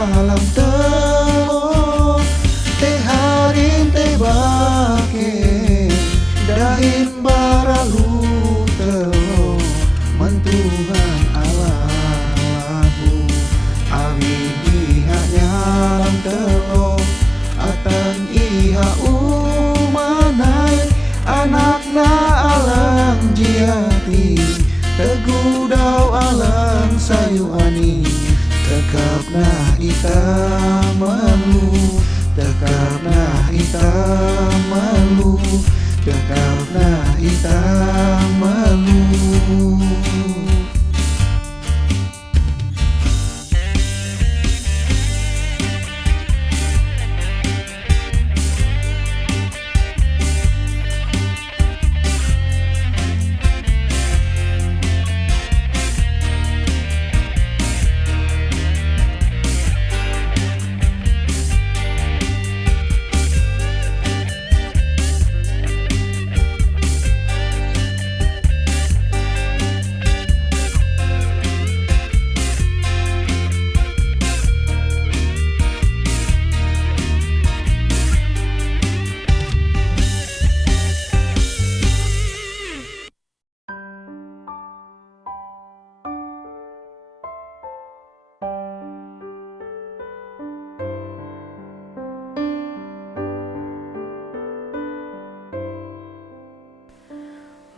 malam telo teh harin teh bake dahin baralu telo mentuhan Allahu awi iha nyalam telo atan iha umanai anakna alang jiati tegudau alang sayuani tekapna ita malu tekapna ita malu tekapna ita malu.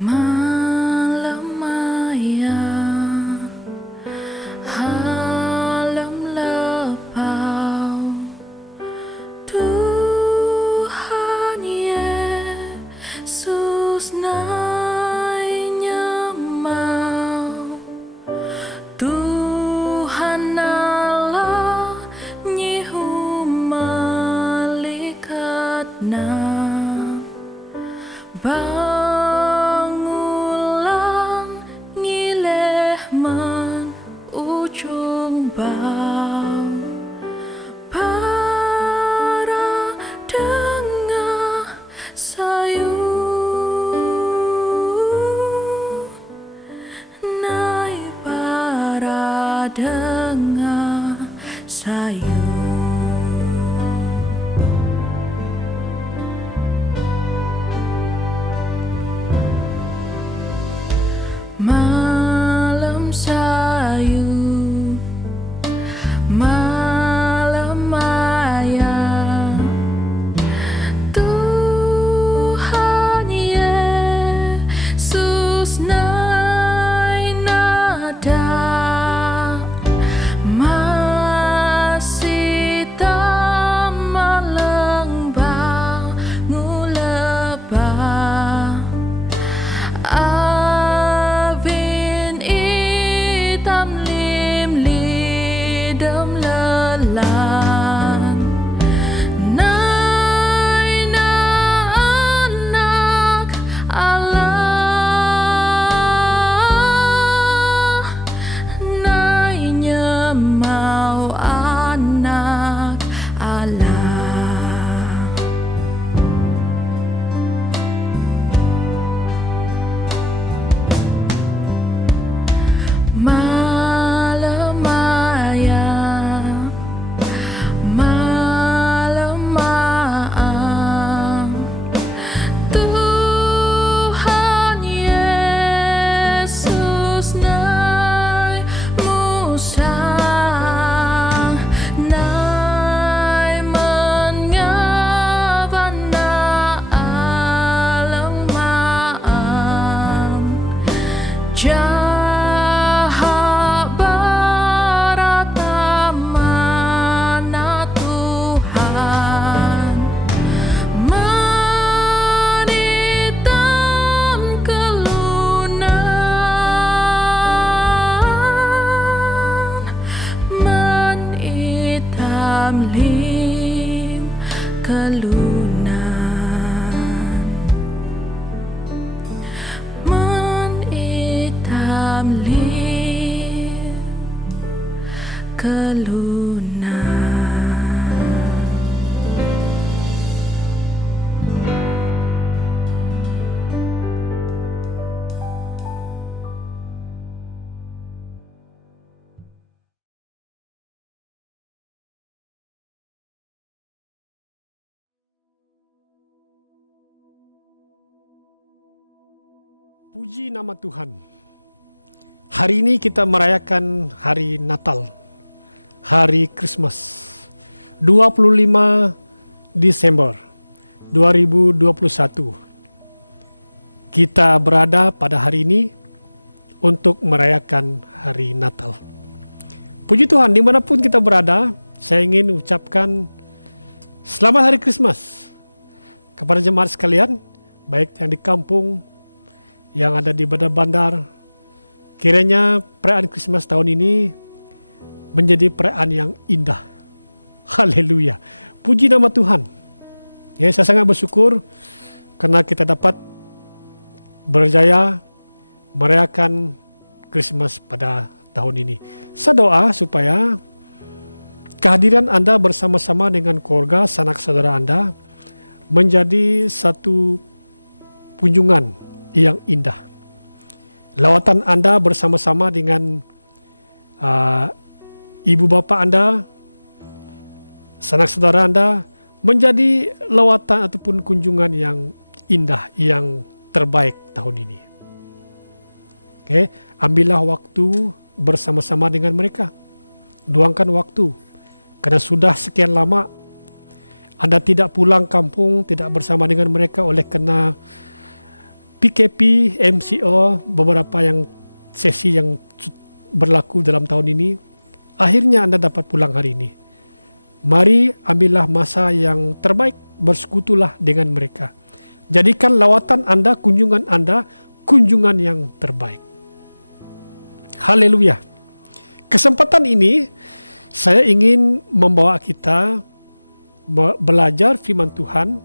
Malam maya, halam lepau, Tuhan Yesus nai nyemau, Tuhan Allah nyihu malikatna. Bangulang ngileh man ujung bau para dengah sayu naik para dengah sayu. Malam sayu, malam maya, Tuhan Yesus nai nada masih tak malang bangun lebah. Lim kelunan man itam lim kelunan. Puji nama Tuhan. Hari ini kita merayakan hari Natal, hari Christmas, 25 Desember 2021. Kita berada pada hari ini untuk merayakan hari Natal. Puji Tuhan, dimanapun kita berada, saya ingin ucapkan selamat hari Christmas kepada jemaat sekalian, baik yang di kampung, yang ada di bandar-bandar. Kiranya perayaan Christmas tahun ini menjadi perayaan yang indah. Haleluya. Puji nama Tuhan. Ya, saya sangat bersyukur karena kita dapat berjaya merayakan Christmas pada tahun ini. Saya doa supaya kehadiran Anda bersama-sama dengan keluarga, sanak saudara Anda menjadi satu kunjungan yang indah. Lawatan Anda bersama-sama dengan ibu bapa Anda, sanak saudara Anda menjadi lawatan ataupun kunjungan yang indah, yang terbaik tahun ini. Oke, ambillah waktu bersama-sama dengan mereka. Luangkan waktu, karena sudah sekian lama Anda tidak pulang kampung, tidak bersama dengan mereka oleh karena PKP, MCO, beberapa yang sesi yang berlaku dalam tahun ini. Akhirnya Anda dapat pulang hari ini. Mari ambillah masa yang terbaik, bersekutulah dengan mereka. Jadikan lawatan Anda, kunjungan yang terbaik. Haleluya. Kesempatan ini saya ingin membawa kita belajar firman Tuhan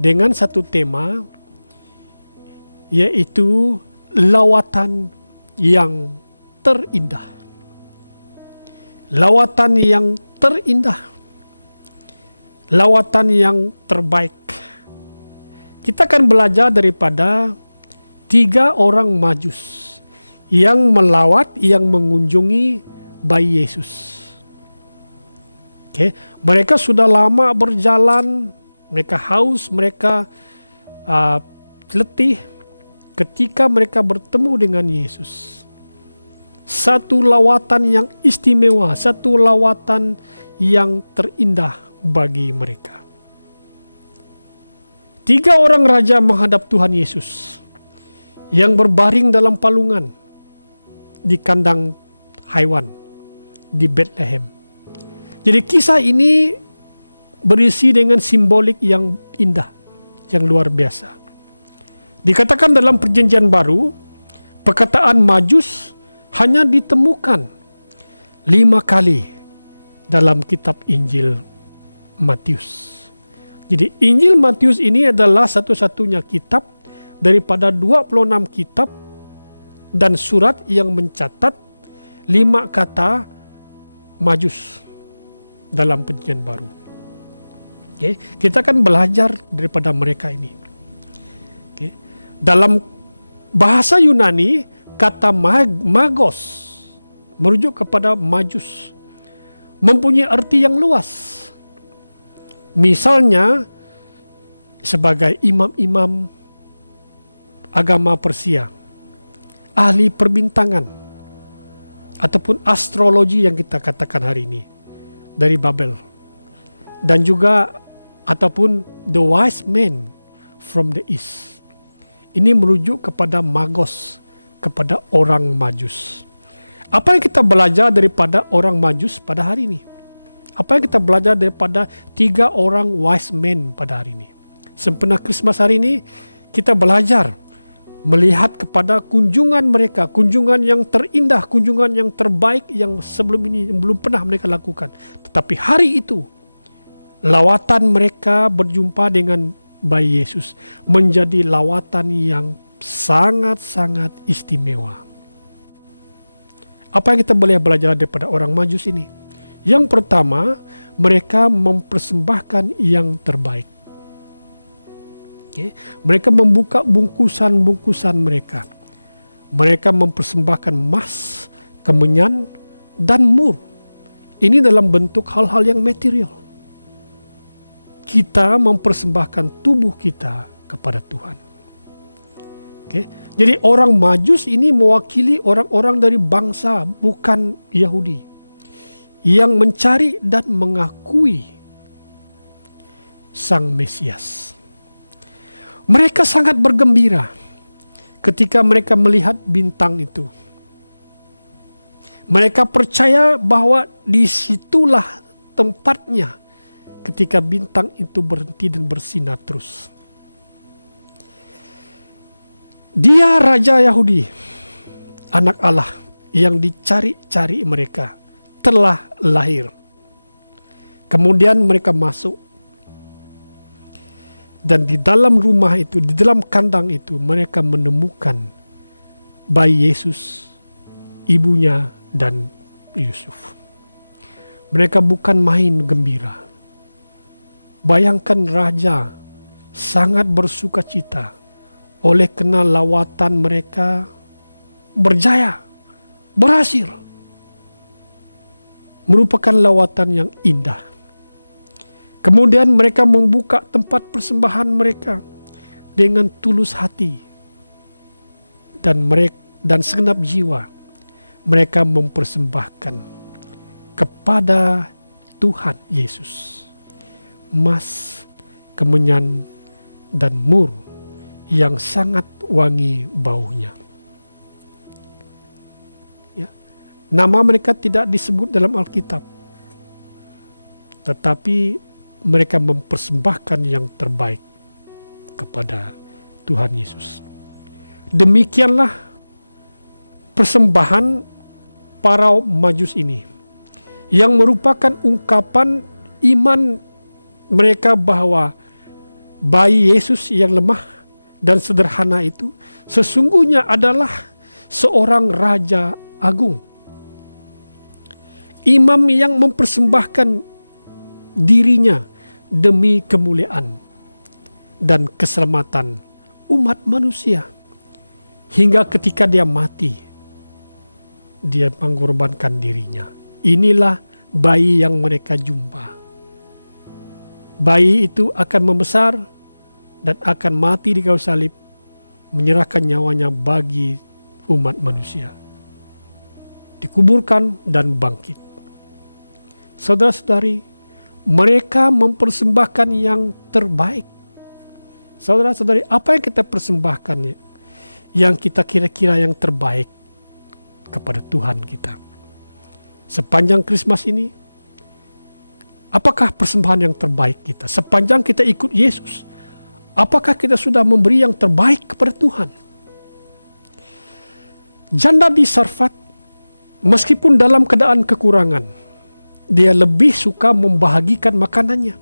dengan satu tema, yaitu lawatan yang terindah. Lawatan yang terindah. Lawatan yang terbaik. Kita akan belajar daripada 3 orang Majus yang melawat, yang mengunjungi bayi Yesus. Okay. Mereka sudah lama berjalan, mereka haus, mereka letih. Ketika mereka bertemu dengan Yesus, satu lawatan yang istimewa, satu lawatan yang terindah bagi mereka. 3 orang raja menghadap Tuhan Yesus yang berbaring dalam palungan di kandang haiwan di Bethlehem. Jadi kisah ini berisi dengan simbolik yang indah, yang luar biasa. Dikatakan dalam perjanjian baru, perkataan Majus hanya ditemukan 5 kali dalam kitab Injil Matius. Jadi Injil Matius ini adalah satu-satunya kitab daripada 26 kitab dan surat yang mencatat 5 kata Majus dalam perjanjian baru. Okay. Kita akan belajar daripada mereka ini. Okay. Dalam bahasa Yunani, kata magos merujuk kepada Majus, mempunyai arti yang luas. Misalnya sebagai imam-imam agama Persia, ahli perbintangan, ataupun astrologi yang kita katakan hari ini dari Babel, dan juga ataupun the wise men from the east. Ini merujuk kepada magos, kepada orang Majus. Apa yang kita belajar daripada orang Majus pada hari ini? Apa yang kita belajar daripada 3 orang wise men pada hari ini? Sempena Christmas hari ini, kita belajar melihat kepada kunjungan mereka, kunjungan yang terindah, kunjungan yang terbaik yang sebelum ini yang belum pernah mereka lakukan. Tetapi hari itu, lawatan mereka berjumpa dengan bayi Yesus menjadi lawatan yang sangat-sangat istimewa. Apa yang kita boleh belajar daripada orang Majus ini? Yang pertama, mereka mempersembahkan yang terbaik. Okay. Mereka membuka bungkusan-bungkusan mereka. Mereka mempersembahkan emas, kemenyan, dan mur. Ini dalam bentuk hal-hal yang material. Kita mempersembahkan tubuh kita kepada Tuhan. Okay. Jadi orang Majus ini mewakili orang-orang dari bangsa bukan Yahudi yang mencari dan mengakui Sang Mesias. Mereka sangat bergembira ketika mereka melihat bintang itu. Mereka percaya bahwa disitulah tempatnya ketika bintang itu berhenti dan bersinar terus. Dia Raja Yahudi, anak Allah yang dicari-cari mereka, telah lahir. Kemudian mereka masuk. Dan di dalam rumah itu, di dalam kandang itu, mereka menemukan bayi Yesus, ibunya, dan Yusuf. Mereka bukan main gembira. Bayangkan raja sangat bersuka cita oleh karena lawatan mereka berjaya, berhasil. Merupakan lawatan yang indah. Kemudian mereka membuka tempat persembahan mereka dengan tulus hati dan segenap jiwa. Mereka mempersembahkan kepada Tuhan Yesus emas, kemenyan, dan mur yang sangat wangi baunya. Ya. Nama mereka tidak disebut dalam Alkitab, tetapi mereka mempersembahkan yang terbaik kepada Tuhan Yesus. Demikianlah persembahan para Majus ini, yang merupakan ungkapan iman mereka bahwa bayi Yesus yang lemah dan sederhana itu sesungguhnya adalah seorang Raja Agung. Imam yang mempersembahkan dirinya demi kemuliaan dan keselamatan umat manusia. Hingga ketika dia mati, dia mengorbankan dirinya. Inilah bayi yang mereka jumpa. Bayi itu akan membesar dan akan mati di kayu salib, menyerahkan nyawanya bagi umat manusia. Dikuburkan dan bangkit. Saudara-saudari, mereka mempersembahkan yang terbaik. Saudara-saudari, apa yang kita persembahkan yang kita kira-kira yang terbaik kepada Tuhan kita? Sepanjang Krismas ini, apakah persembahan yang terbaik kita? Sepanjang kita ikut Yesus, apakah kita sudah memberi yang terbaik kepada Tuhan? Janda di Sarfat, meskipun dalam keadaan kekurangan, dia lebih suka membahagikan makanannya.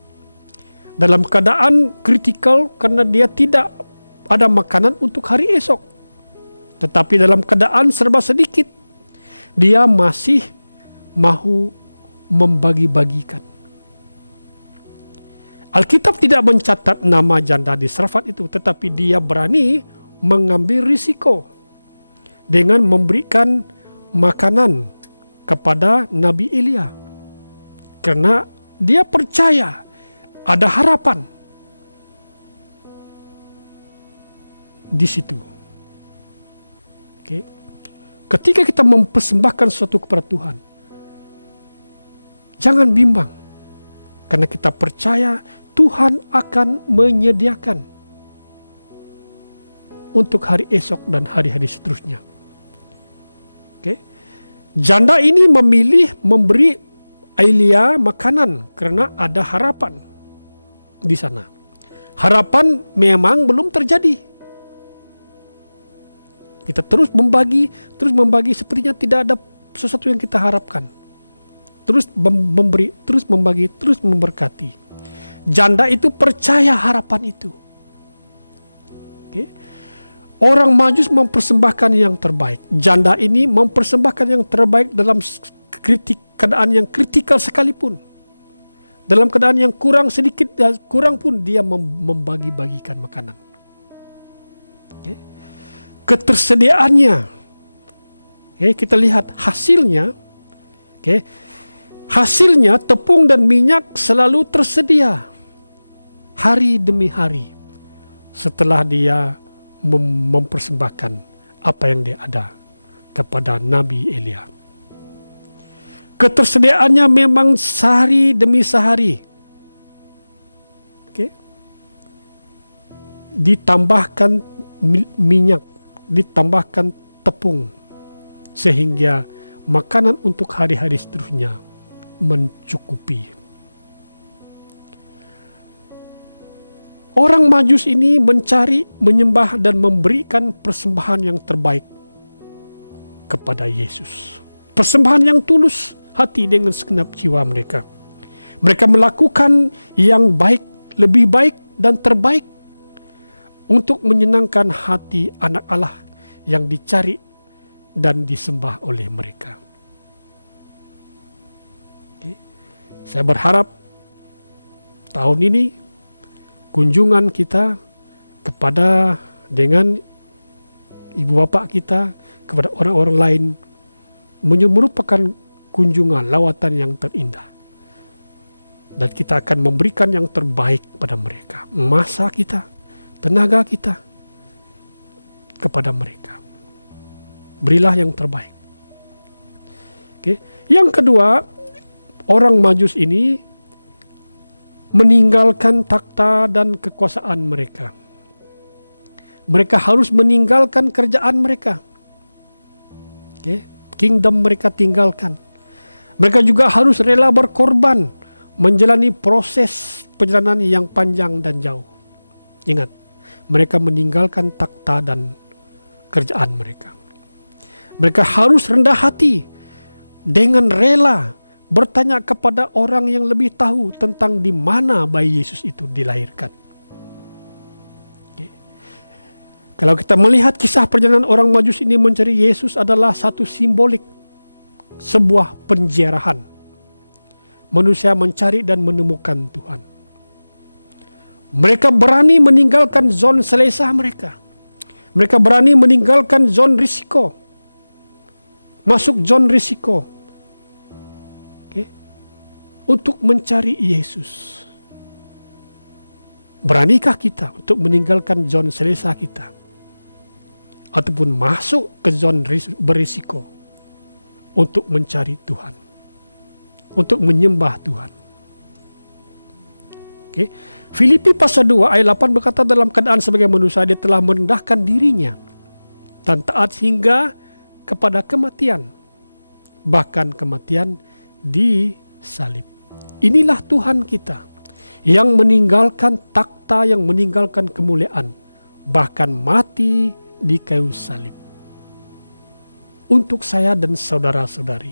Dalam keadaan kritikal karena dia tidak ada makanan untuk hari esok. Tetapi dalam keadaan serba sedikit, dia masih mahu membagi-bagikan. Alkitab tidak mencatat nama janda di Sarfat itu, tetapi dia berani mengambil risiko dengan memberikan makanan kepada Nabi Elia. Karena dia percaya ada harapan di situ. Okay. Ketika kita mempersembahkan sesuatu kepada Tuhan, jangan bimbang. Karena kita percaya Tuhan akan menyediakan untuk hari esok dan hari-hari seterusnya. Okay. Janda ini memilih memberi Elia makanan karena ada harapan di sana. Harapan memang belum terjadi. Kita terus membagi, sepertinya tidak ada sesuatu yang kita harapkan. Terus memberi, terus membagi, terus memberkati. Janda itu percaya harapan itu. Okay. Orang Majus mempersembahkan yang terbaik. Janda ini mempersembahkan yang terbaik dalam keadaan yang kritikal sekalipun. Dalam keadaan yang kurang sedikit, kurang pun dia membagi-bagikan makanan. Okay. Ketersediaannya, okay, kita lihat hasilnya. Okay, hasilnya tepung dan minyak selalu tersedia hari demi hari setelah dia mempersembahkan apa yang dia ada kepada Nabi Elia. Ketersediaannya memang sehari demi sehari. Oke. Ditambahkan minyak, ditambahkan tepung, sehingga makanan untuk hari-hari seterusnya mencukupi. Orang Majus ini mencari, menyembah, dan memberikan persembahan yang terbaik kepada Yesus. Persembahan yang tulus hati dengan segenap jiwa mereka. Mereka melakukan yang baik, lebih baik dan terbaik untuk menyenangkan hati anak Allah yang dicari dan disembah oleh mereka. Oke. Saya berharap tahun ini kunjungan kita kepada dengan ibu bapak kita, kepada orang-orang lain merupakan kunjungan lawatan yang terindah. Dan kita akan memberikan yang terbaik pada mereka. Masa kita, tenaga kita kepada mereka. Berilah yang terbaik. Oke. Yang kedua, orang Majus ini meninggalkan takhta dan kekuasaan mereka. Mereka harus meninggalkan kerjaan mereka. Oke. Kingdom mereka tinggalkan. Mereka juga harus rela berkorban, menjalani proses perjalanan yang panjang dan jauh. Ingat, mereka meninggalkan takhta dan kerjaan mereka. Mereka harus rendah hati dengan rela bertanya kepada orang yang lebih tahu tentang di mana bayi Yesus itu dilahirkan. Kalau kita melihat kisah perjalanan orang Majus ini mencari Yesus adalah satu simbolik sebuah penjarahan. Manusia mencari dan menemukan Tuhan. Mereka berani meninggalkan zon selesa mereka. Mereka berani meninggalkan zon risiko. Masuk zon risiko. Okay. Untuk mencari Yesus. Beranikah kita untuk meninggalkan zon selesa kita? Ataupun masuk ke zon berisiko untuk mencari Tuhan, untuk menyembah Tuhan. Okay. Filipi pasal 2 ayat 8 berkata, dalam keadaan sebagai manusia dia telah merendahkan dirinya dan taat hingga kepada kematian, bahkan kematian di salib. Inilah Tuhan kita yang meninggalkan takhta, yang meninggalkan kemuliaan, bahkan mati di kayu salib. Untuk saya dan saudara-saudari,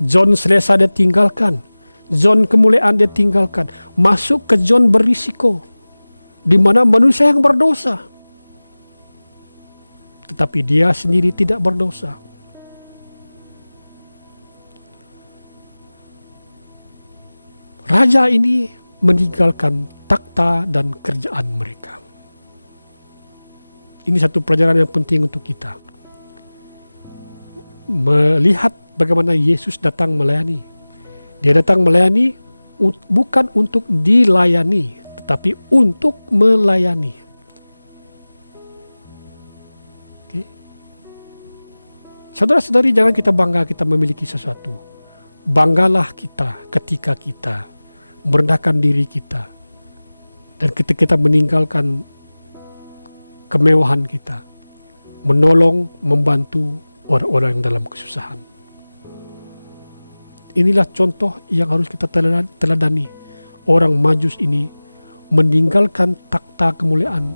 zon selesa dia tinggalkan, zon kemuliaan dia tinggalkan, masuk ke zon berisiko, di mana manusia yang berdosa, tetapi dia sendiri tidak berdosa. Raja ini meninggalkan takhta dan kerjaan mereka. Ini satu pelajaran yang penting untuk kita. Melihat bagaimana Yesus datang melayani. Dia datang melayani bukan untuk dilayani, tetapi untuk melayani. Okay. Saudara-saudari, jangan kita bangga kita memiliki sesuatu. Banggalah kita ketika kita merendahkan diri kita. Dan ketika kita meninggalkan kemewahan kita, menolong, membantu orang-orang yang dalam kesusahan. Inilah contoh yang harus kita teladani. Orang Majus ini meninggalkan takhta kemuliaan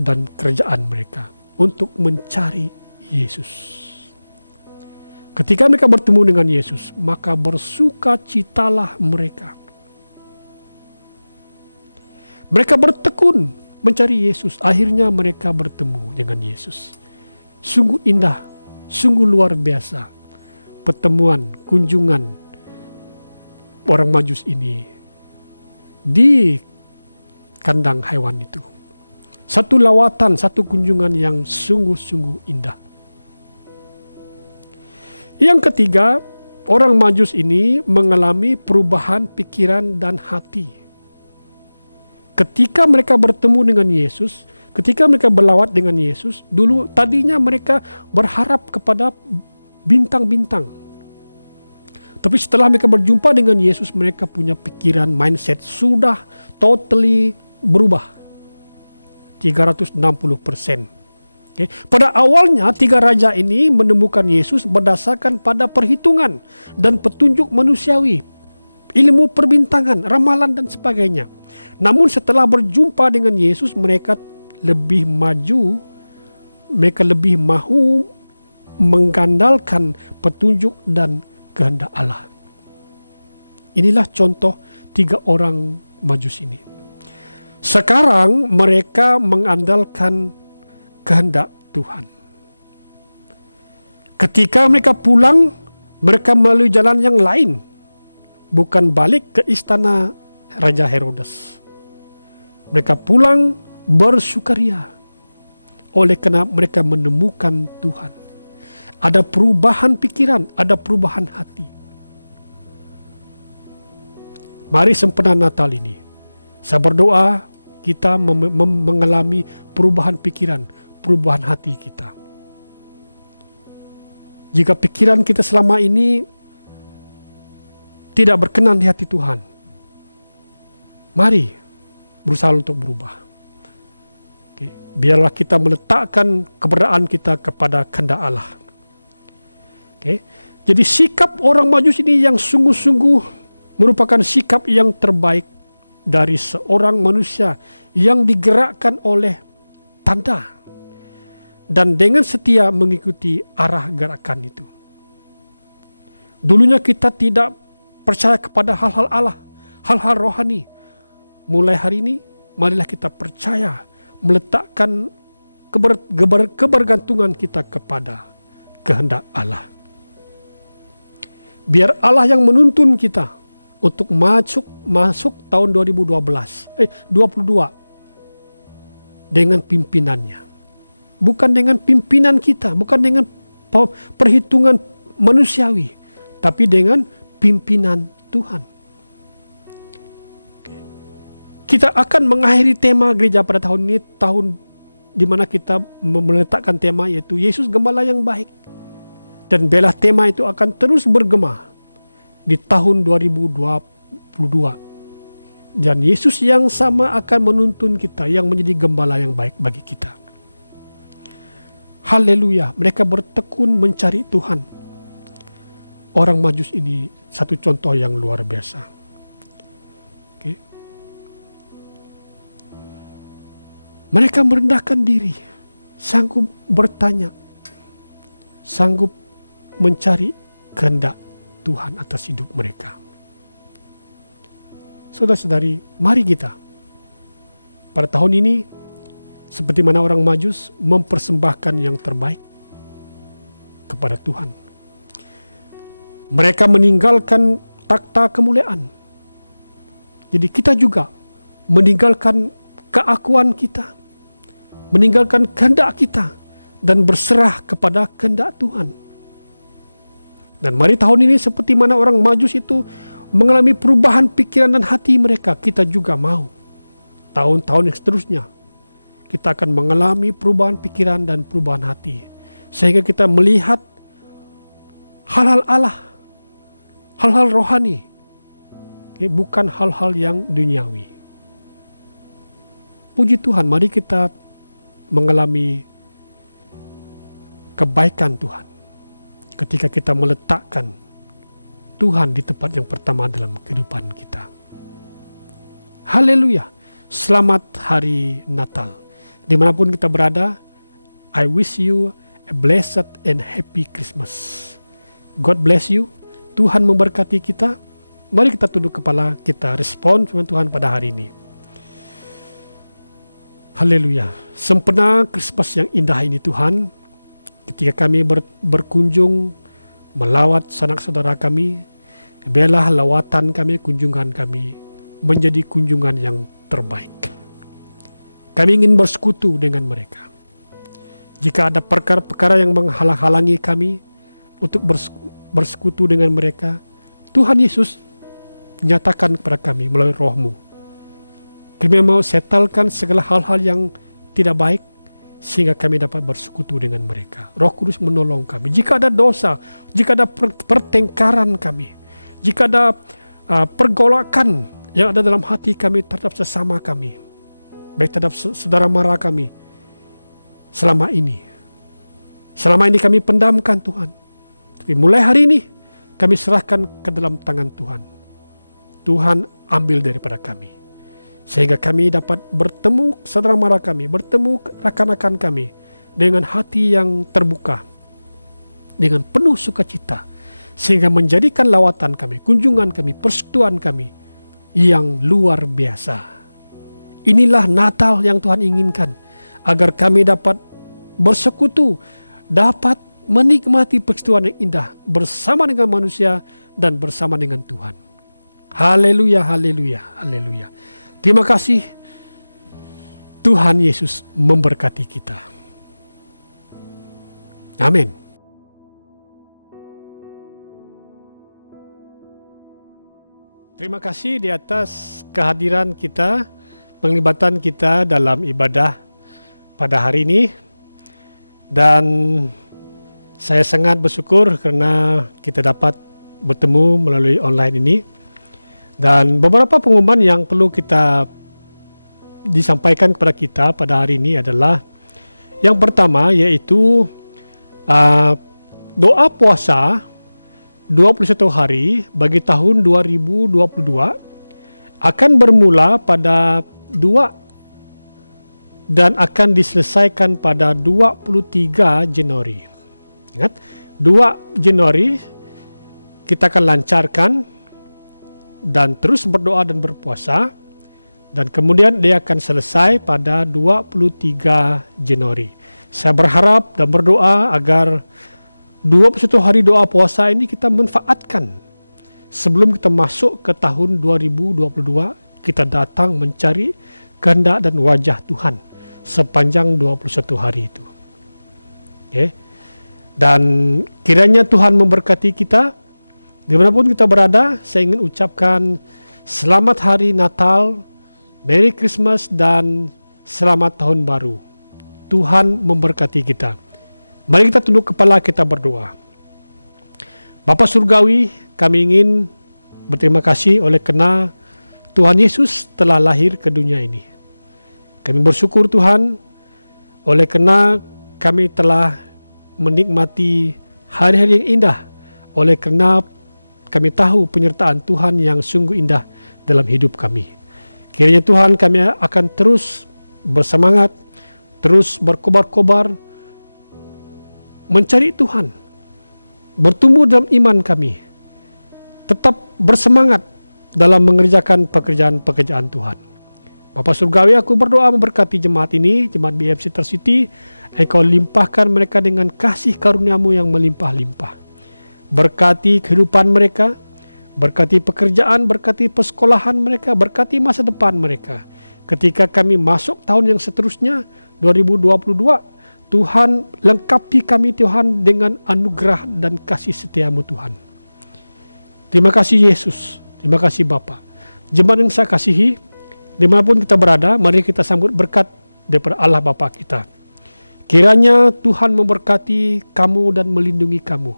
dan kerjaan mereka untuk mencari Yesus. Ketika mereka bertemu dengan Yesus, maka bersukacitalah mereka. Mereka bertekun mencari Yesus. Akhirnya mereka bertemu dengan Yesus. Sungguh indah, sungguh luar biasa pertemuan, kunjungan orang Majus ini di kandang hewan itu. Satu lawatan, satu kunjungan yang sungguh-sungguh indah. Yang ketiga, orang Majus ini mengalami perubahan pikiran dan hati. Ketika mereka bertemu dengan Yesus, Ketika mereka berlawat dengan Yesus, dulu tadinya mereka berharap kepada bintang-bintang. Tapi setelah mereka berjumpa dengan Yesus, mereka punya pikiran, mindset sudah totally berubah. 360%. Okay. Pada awalnya 3 raja ini menemukan Yesus berdasarkan pada perhitungan dan petunjuk manusiawi, ilmu perbintangan, ramalan dan sebagainya. Namun setelah berjumpa dengan Yesus, mereka lebih maju, mereka lebih mahu mengandalkan petunjuk dan kehendak Allah. Inilah contoh 3 orang Majus ini. Sekarang mereka mengandalkan kehendak Tuhan. Ketika mereka pulang, mereka melalui jalan yang lain, bukan balik ke istana Raja Herodes. Mereka pulang bersukaria oleh karena mereka menemukan Tuhan. Ada perubahan pikiran, ada perubahan hati. Mari sempena Natal ini, saya berdoa kita mengalami perubahan pikiran, perubahan hati kita. Jika pikiran kita selama ini tidak berkenan di hati Tuhan, mari berusaha untuk berubah. Okay. Biarlah kita meletakkan keberadaan kita kepada kehendak Allah. Okay. Jadi sikap orang Majus ini yang sungguh-sungguh merupakan sikap yang terbaik dari seorang manusia yang digerakkan oleh tanda dan dengan setia mengikuti arah gerakan itu. Dulunya kita tidak percaya kepada hal-hal Allah, hal-hal rohani. Mulai hari ini, marilah kita percaya, meletakkan kebergantungan kita kepada kehendak Allah. Biar Allah yang menuntun kita untuk masuk tahun 22 dengan pimpinannya. Bukan dengan pimpinan kita, bukan dengan perhitungan manusiawi, tapi dengan pimpinan Tuhan. Kita akan mengakhiri tema gereja pada tahun ini, tahun di mana kita meletakkan tema yaitu Yesus Gembala yang baik. Dan biarlah tema itu akan terus bergema di tahun 2022. Dan Yesus yang sama akan menuntun kita yang menjadi gembala yang baik bagi kita. Haleluya, mereka bertekun mencari Tuhan. Orang Majus ini satu contoh yang luar biasa. Okay. Mereka merendahkan diri, sanggup bertanya, sanggup mencari kehendak Tuhan atas hidup mereka. Saudara-saudari, mari kita pada tahun ini seperti mana orang Majus mempersembahkan yang terbaik kepada Tuhan. Mereka meninggalkan takhta kemuliaan. Jadi kita juga meninggalkan keakuan kita, meninggalkan kehendak kita dan berserah kepada kehendak Tuhan. Dan mari tahun ini seperti mana orang Majus itu mengalami perubahan pikiran dan hati mereka, kita juga mau. Tahun-tahun yang seterusnya, kita akan mengalami perubahan pikiran dan perubahan hati. Sehingga kita melihat hal-hal Allah, hal-hal rohani, bukan hal-hal yang duniawi. Puji Tuhan, mari kita mengalami kebaikan Tuhan ketika kita meletakkan Tuhan di tempat yang pertama dalam kehidupan kita. Haleluya. Selamat hari Natal. Dimanapun kita berada, I wish you a blessed and happy Christmas. God bless you. Tuhan memberkati kita. Mari kita tunduk kepala, kita respon firman Tuhan pada hari ini. Haleluya. Sempena Christmas yang indah ini Tuhan, ketika kami berkunjung melawat sanak saudara kami, biarlah lawatan kami, kunjungan kami menjadi kunjungan yang terbaik. Kami ingin bersekutu dengan mereka. Jika ada perkara-perkara yang menghalang-halangi kami untuk bersekutu dengan mereka, Tuhan Yesus nyatakan kepada kami melalui Roh-Mu. Kami mau setelkan segala hal-hal yang tidak baik, sehingga kami dapat bersekutu dengan mereka. Roh Kudus menolong kami. Jika ada dosa, jika ada pertengkaran kami, jika ada pergolakan yang ada dalam hati kami terhadap sesama kami, baik terhadap saudara mara kami, selama ini kami pendamkan Tuhan. Tapi mulai hari ini kami serahkan ke dalam tangan Tuhan. Tuhan ambil daripada kami, sehingga kami dapat bertemu saudara mara kami, bertemu rakan-rakan kami dengan hati yang terbuka, dengan penuh sukacita, sehingga menjadikan lawatan kami, kunjungan kami, persekutuan kami yang luar biasa. Inilah Natal yang Tuhan inginkan, agar kami dapat bersekutu, dapat menikmati persekutuan yang indah bersama dengan manusia dan bersama dengan Tuhan. Haleluya, haleluya, haleluya. Terima kasih. Tuhan Yesus memberkati kita. Amin. Terima kasih di atas kehadiran kita, penglibatan kita dalam ibadah pada hari ini. Dan saya sangat bersyukur karena kita dapat bertemu melalui online ini. Dan beberapa pengumuman yang perlu kita disampaikan kepada kita pada hari ini adalah, yang pertama yaitu doa puasa 21 hari bagi tahun 2022 akan bermula pada 2 dan akan diselesaikan pada 23 Januari. Ingat, 2 Januari kita akan lancarkan dan terus berdoa dan berpuasa, dan kemudian dia akan selesai pada 23 Januari. Saya berharap dan berdoa agar 21 hari doa puasa ini kita manfaatkan sebelum kita masuk ke tahun 2022, kita datang mencari kehendak dan wajah Tuhan sepanjang 21 hari itu. Okay. Dan kiranya Tuhan memberkati kita. Dimanapun kita berada, saya ingin ucapkan selamat hari Natal, Merry Christmas, dan selamat tahun baru. Tuhan memberkati kita. Mari kita tunduk kepala, kita berdoa. Bapa Surgawi, kami ingin berterima kasih oleh karena Tuhan Yesus telah lahir ke dunia ini. Kami bersyukur Tuhan oleh karena kami telah menikmati hari-hari yang indah, oleh karena kami tahu penyertaan Tuhan yang sungguh indah dalam hidup kami. Kiranya Tuhan, kami akan terus bersemangat, terus berkobar-kobar, mencari Tuhan, bertumbuh dalam iman kami, tetap bersemangat dalam mengerjakan pekerjaan-pekerjaan Tuhan. Bapa Surgawi, aku berdoa memberkati jemaat ini, jemaat BFC Intercity, Engkau limpahkan mereka dengan kasih karunia-Mu yang melimpah-limpah. Berkati kehidupan mereka, berkati pekerjaan, berkati persekolahan mereka, berkati masa depan mereka. Ketika kami masuk tahun yang seterusnya, 2022, Tuhan lengkapi kami Tuhan dengan anugerah dan kasih setia-Mu Tuhan. Terima kasih Yesus, terima kasih Bapa. Jemaat yang saya kasihi, dimanapun kita berada, mari kita sambut berkat daripada Allah Bapa kita. Kiranya Tuhan memberkati kamu dan melindungi kamu.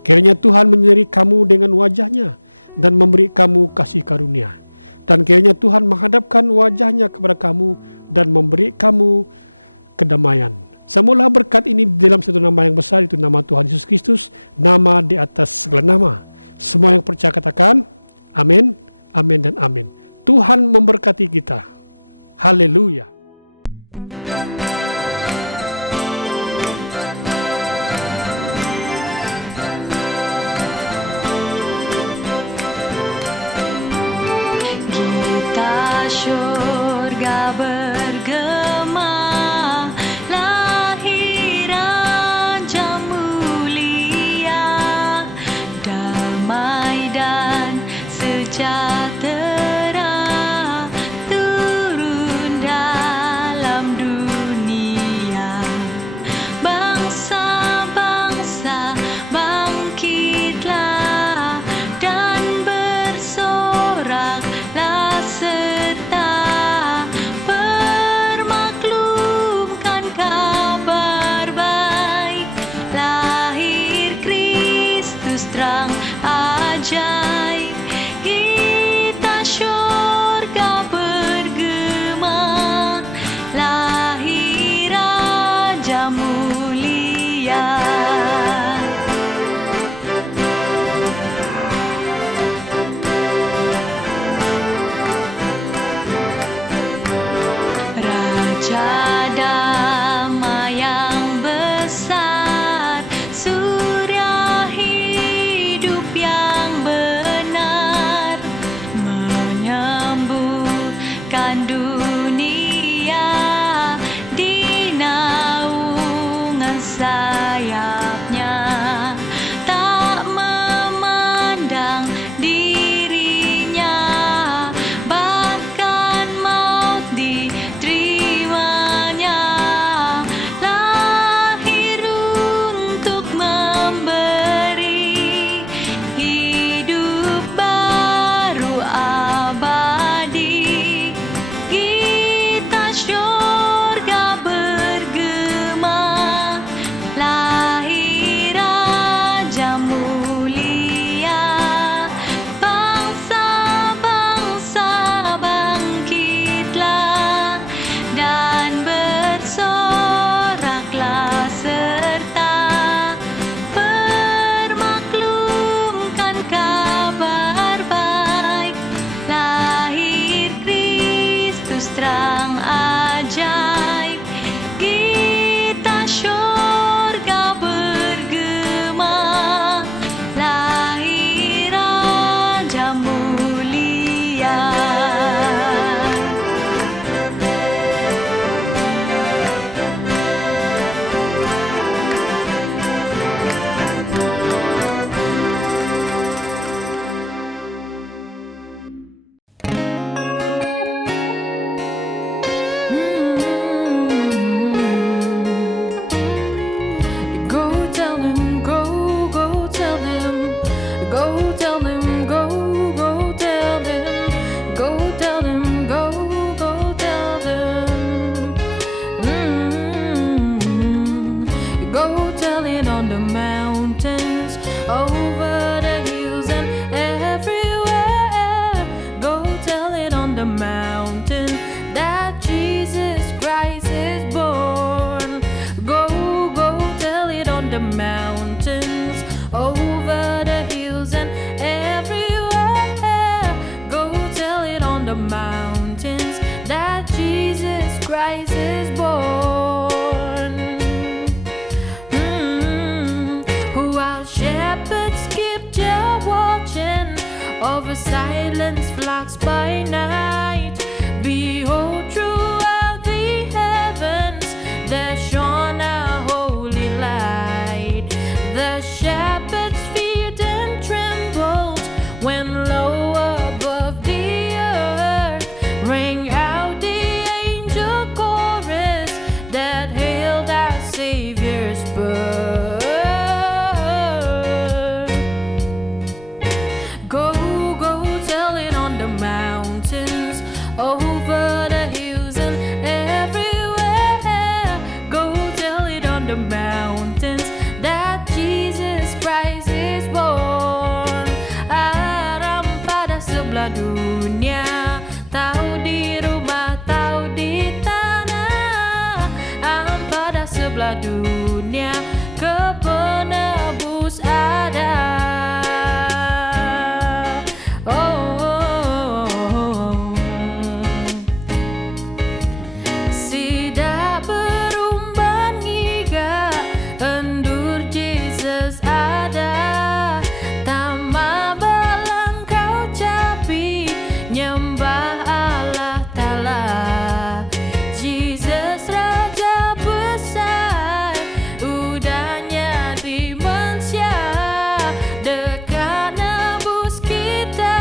Kiranya Tuhan menyertai kamu dengan wajah-Nya dan memberi kamu kasih karunia. Dan kiranya Tuhan menghadapkan wajah-Nya kepada kamu dan memberi kamu kedamaian. Semualah berkat ini dalam satu nama yang besar, itu nama Tuhan Yesus Kristus, nama di atas segala nama. Semua yang percaya katakan, amin, amin, dan amin. Tuhan memberkati kita. Haleluya. Syurga bergema, lahir Raja mulia, damai dan sejahtera turun dari bagaikan dunia di naungan sayapnya, tak memandang dirinya, bahkan maut diterimanya. Lahir untuk memberi hidup baru abadi. Kita syurga bergema, lahir Raja mulia. Bangsa-bangsa bangkitlah dan bersoraklah serta permaklumkan kabar baik. Lahir Kristus terang ajaib, kita syurga bergema, lahir Raja mulia. Go tell them, go tell them, go tell them, go tell them, go tell them, go tell them. Go tell it on the mountains, over the hills and everywhere. Go tell it on the mountain that Jesus Christ is born. Go tell it on the mountains, over the hills and everywhere. Go tell it on the mountains that Jesus Christ is born. While shepherds keep their watching over silent flocks by night, behold, throughout the heavens there shone a holy light. The shepherds feared and trembled when low above the earth rang out the angel chorus that hailed our Savior's birth. Go tell it on the mountains, over the hills and everywhere. Go tell it on the mountains that Jesus Christ is born. Aram pada sebelah dunia, tahu di rumah, tahu di tanah. Aram pada sebelah dunia, ke penebus ada. Sida berumban giga, endur Jesus ada. Tama balangkau capi, nyembah Allah Ta'ala. Jesus Raja besar, udahnya dimensia, dekat nebus kita,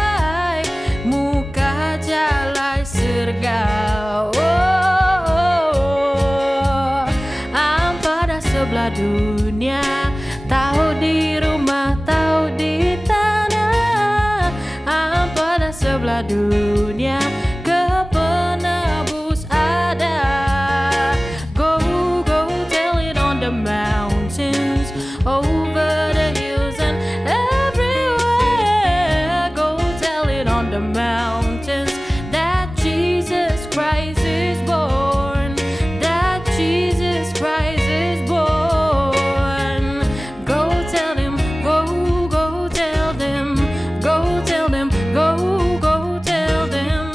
muka jalai surga. Pada sebelah dunia, tahu di rumah, tahu di tanah. Pada sebelah dunia, ke penebus ada. Go tell it on the mountains, over the hills and everywhere. Go tell it on the mountains that Jesus Christ is born, that Jesus Christ is born. Go tell them, go tell them, go tell them, go tell them,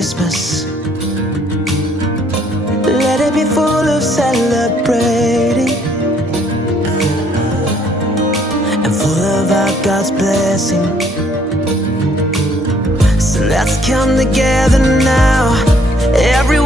Christmas. Let it be full of celebrating and full of our God's blessing. So let's come together now, everyone.